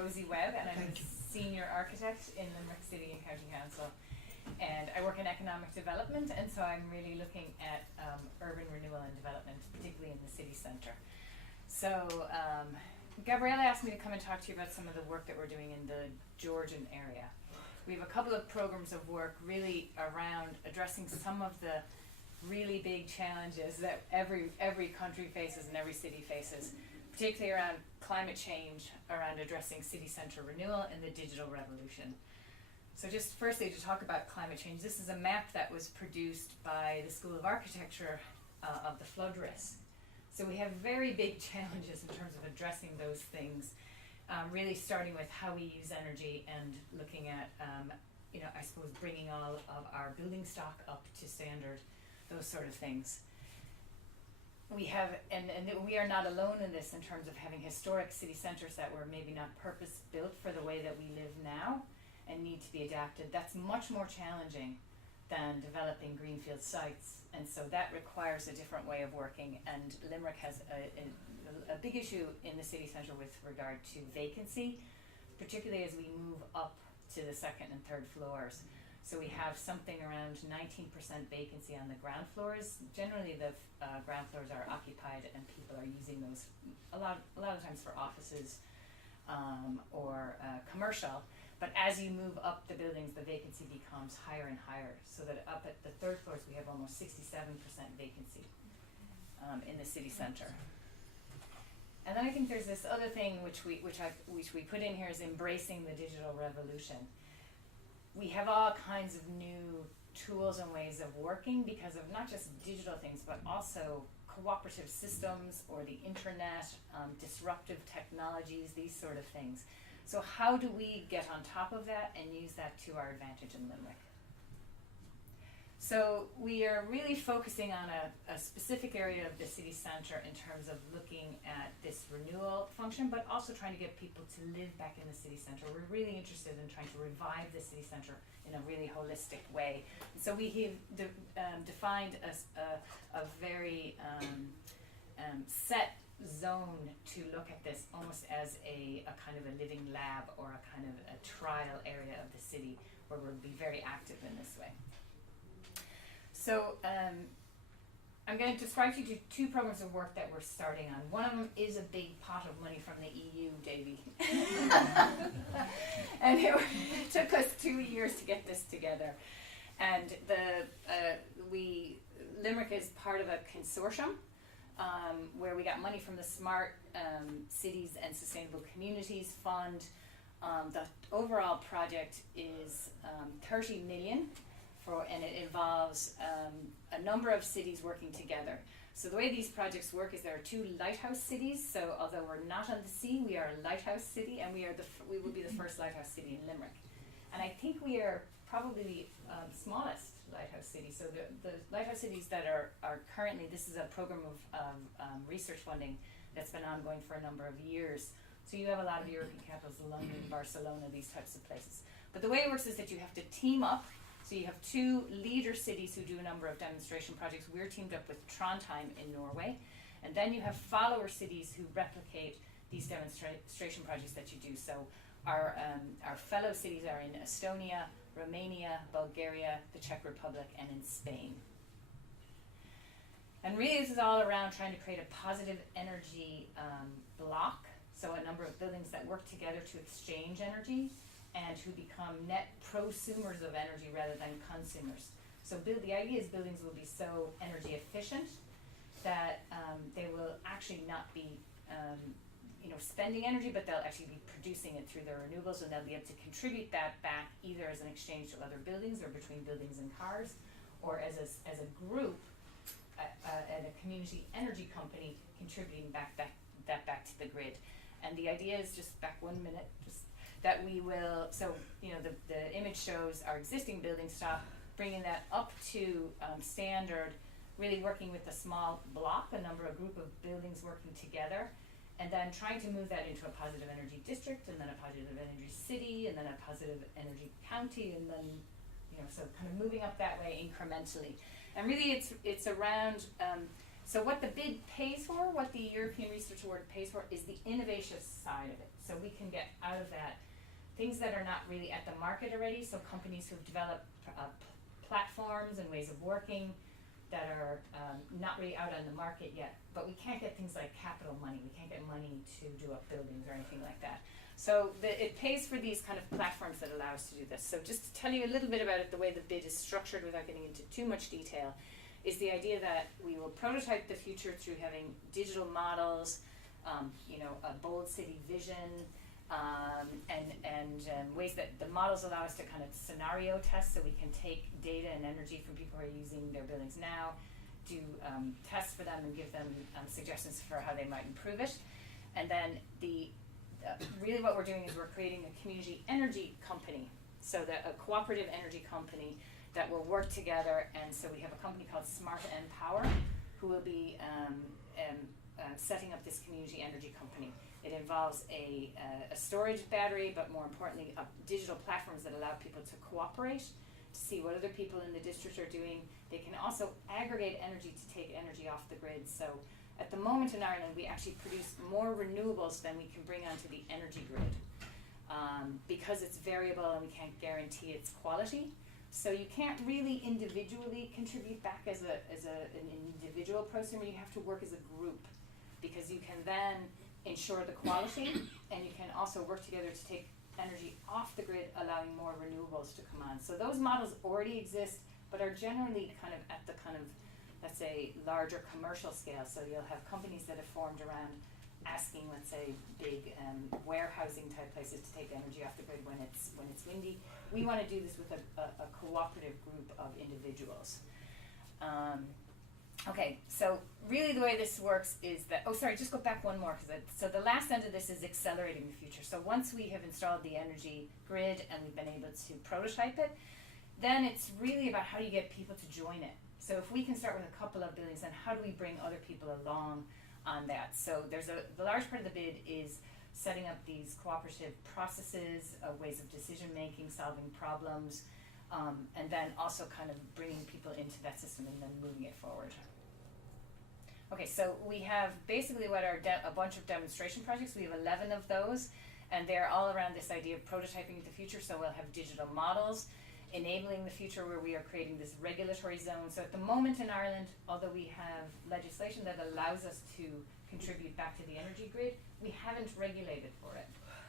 Rosie Webb, and I'm a senior architect in Limerick City and County Council. And I work in economic development, and so I'm really looking at urban renewal and development, particularly in the city centre. So Gabriella asked me to come and talk to you about some of the work that we're doing in the Georgian area. We have a couple of programs of work really around addressing some of the really big challenges that every country faces and every city faces, particularly around climate change, around addressing city centre renewal and the digital revolution. So just firstly to talk about climate change, this is a map that was produced by the School of Architecture of the flood risk. So we have very big challenges in terms of addressing those things, really starting with how we use energy and looking at, I suppose bringing all of our building stock up to standard, those sort of things. We have, and we are not alone in this in terms of having historic city centres that were maybe not purpose built for the way that we live now and need to be adapted. That's much more challenging than developing greenfield sites, and so that requires a different way of working, and Limerick has a big issue in the city centre with regard to vacancy, particularly as we move up to the second and third floors. So we have something around 19% vacancy on the ground floors. Generally the ground floors are occupied and people are using those a lot of times for offices or commercial. But as you move up the buildings, the vacancy becomes higher and higher, so that up at the third floors we have almost 67% vacancy in the city centre. And then I think there's this other thing which we put in here is embracing the digital revolution. We have all kinds of new tools and ways of working because of not just digital things, but also cooperative systems or the internet, disruptive technologies, these sort of things. So how do we get on top of that and use that to our advantage in Limerick? So we are really focusing on a specific area of the city centre in terms of looking at this renewal function, but also trying to get people to live back in the city centre. We're really interested in trying to revive the city centre in a really holistic way. And so we have defined a very set zone to look at this almost as a kind of a living lab or a kind of a trial area of the city where we'll be very active in this way. So I'm going to describe to you two programs of work that we're starting on. One of them is a big pot of money from the EU, Davy. And it took us 2 years to get this together. And Limerick is part of a consortium where we got money from the Smart Cities and Sustainable Communities Fund. The overall project is 30 million. And it involves a number of cities working together. So the way these projects work is there are 2 lighthouse cities. So although we're not on the sea, we are a lighthouse city, and we will be the first lighthouse city in Limerick. And I think we are probably the smallest lighthouse city. So the lighthouse cities that are currently, this is a program of research funding that's been ongoing for a number of years. So you have a lot of European capitals, London, Barcelona, these types of places. But the way it works is that you have to team up. So you have 2 leader cities who do a number of demonstration projects. We're teamed up with Trondheim in Norway. And then you have follower cities who replicate these demonstration projects that you do. So our fellow cities are in Estonia, Romania, Bulgaria, the Czech Republic, and in Spain. And really this is all around trying to create a positive energy block. So a number of buildings that work together to exchange energy and who become net prosumers of energy rather than consumers. So the idea is buildings will be so energy efficient that they will actually not be spending energy, but they'll actually be producing it through their renewables, and they'll be able to contribute that back either as an exchange to other buildings or between buildings and cars, or as a group, and a community energy company contributing back to the grid. And the idea is, just back 1 minute, that we will, so the image shows our existing building stock, bringing that up to standard, really working with a small block, a group of buildings working together, and then trying to move that into a positive energy district, and then a positive energy city, and then a positive energy county, and then so kind of moving up that way incrementally. And really it's around So what the bid pays for, what the European Research Award pays for, is the innovation side of it. So we can get out of that things that are not really at the market already, so companies who've developed platforms and ways of working that are not really out on the market yet, but we can't get things like capital money. We can't get money to do up buildings or anything like that. So it pays for these kind of platforms that allow us to do this. So just to tell you a little bit about it, the way the bid is structured without getting into too much detail, is the idea that we will prototype the future through having digital models, a bold city vision, and ways that the models allow us to kind of scenario test, so we can take data and energy from people who are using their buildings now, do tests for them and give them suggestions for how they might improve it. And then really what we're doing is we're creating a community energy company, so that a cooperative energy company that will work together. And so we have a company called Smart and Power who will be setting up this community energy company. It involves a storage battery, but more importantly, digital platforms that allow people to cooperate, to see what other people in the district are doing. They can also aggregate energy to take energy off the grid. So at the moment in Ireland, we actually produce more renewables than we can bring onto the energy grid, because it's variable and we can't guarantee its quality. So you can't really individually contribute back as an individual person, but you have to work as a group, because you can then ensure the quality, and you can also work together to take energy off the grid, allowing more renewables to come on. So those models already exist, but are generally kind of at the kind of, let's say, larger commercial scale. So you'll have companies that have formed around asking, let's say, big warehousing type places to take energy off the grid when it's windy. We want to do this with a cooperative group of individuals. Okay, so really the way this works is that, just go back one more, so the last end of this is accelerating the future. So once we have installed the energy grid and we've been able to prototype it, then it's really about how do you get people to join it. So if we can start with a couple of buildings, then how do we bring other people along on that? So the large part of the bid is setting up these cooperative processes, ways of decision making, solving problems, and then also kind of bringing people into that system and then moving it forward. Okay, so we have basically what are a bunch of demonstration projects. We have 11 of those, and they're all around this idea of prototyping the future. So we'll have digital models, enabling the future, where we are creating this regulatory zone. So at the moment in Ireland, although we have legislation that allows us to contribute back to the energy grid, we haven't regulated for it.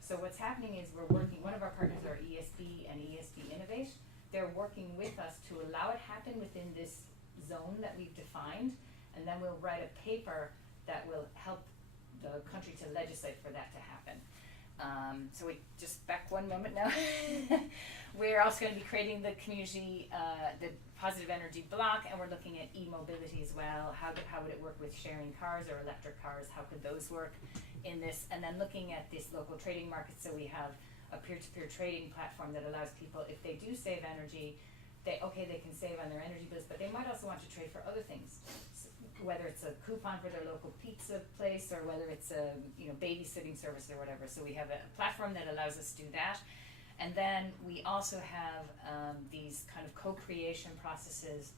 So what's happening is we're working, one of our partners are ESB and ESB Innovate. They're working with us to allow it happen within this zone that we've defined, and then we'll write a paper that will help the country to legislate for that to happen. So we just back one moment now. We're also going to be creating the community, the positive energy block, and we're looking at e-mobility as well. How would it work with sharing cars or electric cars? How could those work in this? And then looking at this local trading market. So we have a peer-to-peer trading platform that allows people, if they do save energy, they can save on their energy bills, but they might also want to trade for other things. So whether it's a coupon for their local pizza place, or whether it's a babysitting service or whatever. So we have a platform that allows us to do that. And then we also have these kind of co-creation processes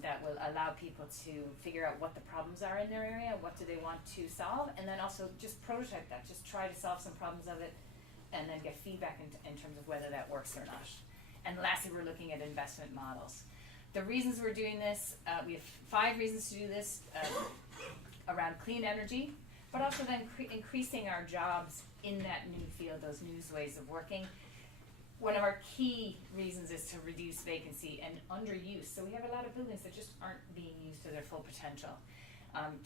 that will allow people to figure out what the problems are in their area, what do they want to solve, and then also just prototype that, just try to solve some problems of it, and then get feedback in terms of whether that works or not. And lastly, we're looking at investment models. The reasons we're doing this, we have 5 reasons to do this, around clean energy, but also then increasing our jobs in that new field, those new ways of working. One of our key reasons is to reduce vacancy and underuse. So we have a lot of buildings that just aren't being used to their full potential.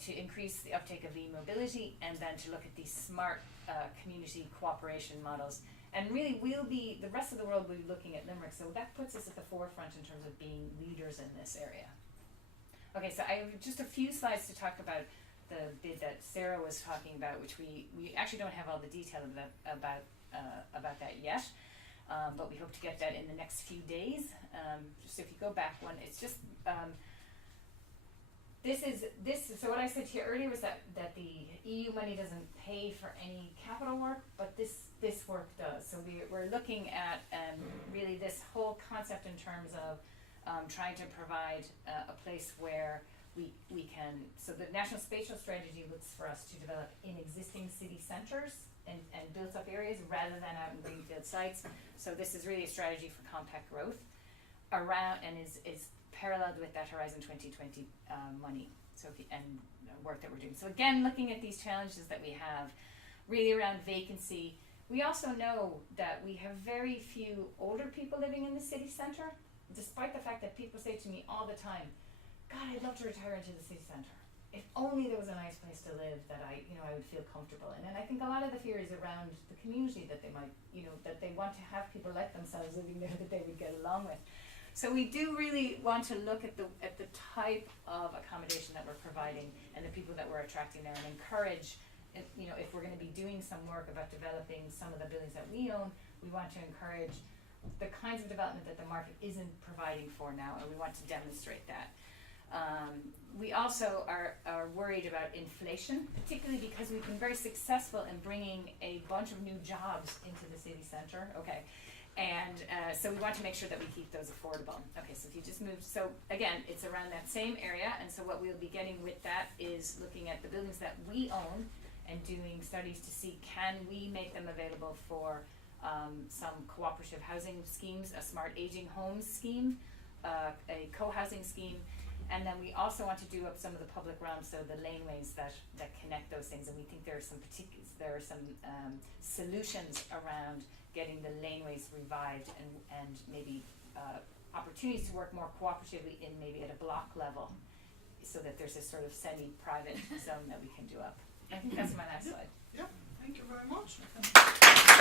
To increase the uptake of e-mobility, and then to look at these smart community cooperation models. And really, the rest of the world will be looking at Limerick, so that puts us at the forefront in terms of being leaders in this area. Okay, so I have just a few slides to talk about the bid that Sarah was talking about, which we actually don't have all the detail about that yet, but we hope to get that in the next few days. Just if you go back one, it's just so what I said to you earlier was that the EU money doesn't pay for any capital work, but this work does. So we're looking at really this whole concept in terms of trying to provide a place where we can, so the National Spatial Strategy looks for us to develop in existing city centres and built up areas rather than out in greenfield sites. So this is really a strategy for compact growth around, and is paralleled with that Horizon 2020 money. So and work that we're doing. So again, looking at these challenges that we have, really around vacancy. We also know that we have very few older people living in the city centre, despite the fact that people say to me all the time, God, I'd love to retire into the city centre. If only there was a nice place to live that I would feel comfortable in. And I think a lot of the fear is around the community that they might, that they want to have people like themselves living there that they would get along with. So we do really want to look at the type of accommodation that we're providing and the people that we're attracting there, and encourage, if we're going to be doing some work about developing some of the buildings that we own, we want to encourage the kinds of development that the market isn't providing for now, and we want to demonstrate that. We also are worried about inflation, particularly because we've been very successful in bringing a bunch of new jobs into the city centre. Okay. And so we want to make sure that we keep those affordable. Okay, so if you just move, so again, it's around that same area, and so what we'll be getting with that is looking at the buildings that we own and doing studies to see, can we make them available for some cooperative housing schemes, a smart aging homes scheme, a co-housing scheme, and then we also want to do up some of the public realms, so the laneways that connect those things, and we think there are some solutions around getting the laneways revived and maybe opportunities to work more cooperatively in maybe at a block level, so that there's a sort of semi-private zone that we can do up. I think that's my last slide. Yeah, thank you very much.